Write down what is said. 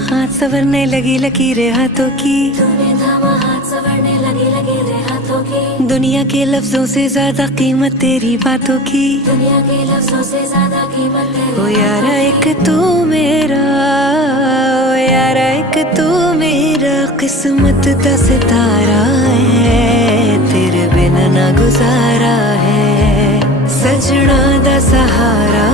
हाथ संवरने लगी लकीरें हाथों की, तूने थामा हाथ संवरने लगी लकीरें हाथों की। दुनिया के लफ्जों से ज्यादा कीमत तेरी बातों की, दुनिया के लफ्जों से ज्यादा कीमत तेरी ओ यारा एक तू मेरा, ओ यारा एक तू मेरा किस्मत का सितारा है, तेरे बिना ना गुजारा है, सजना दा सहारा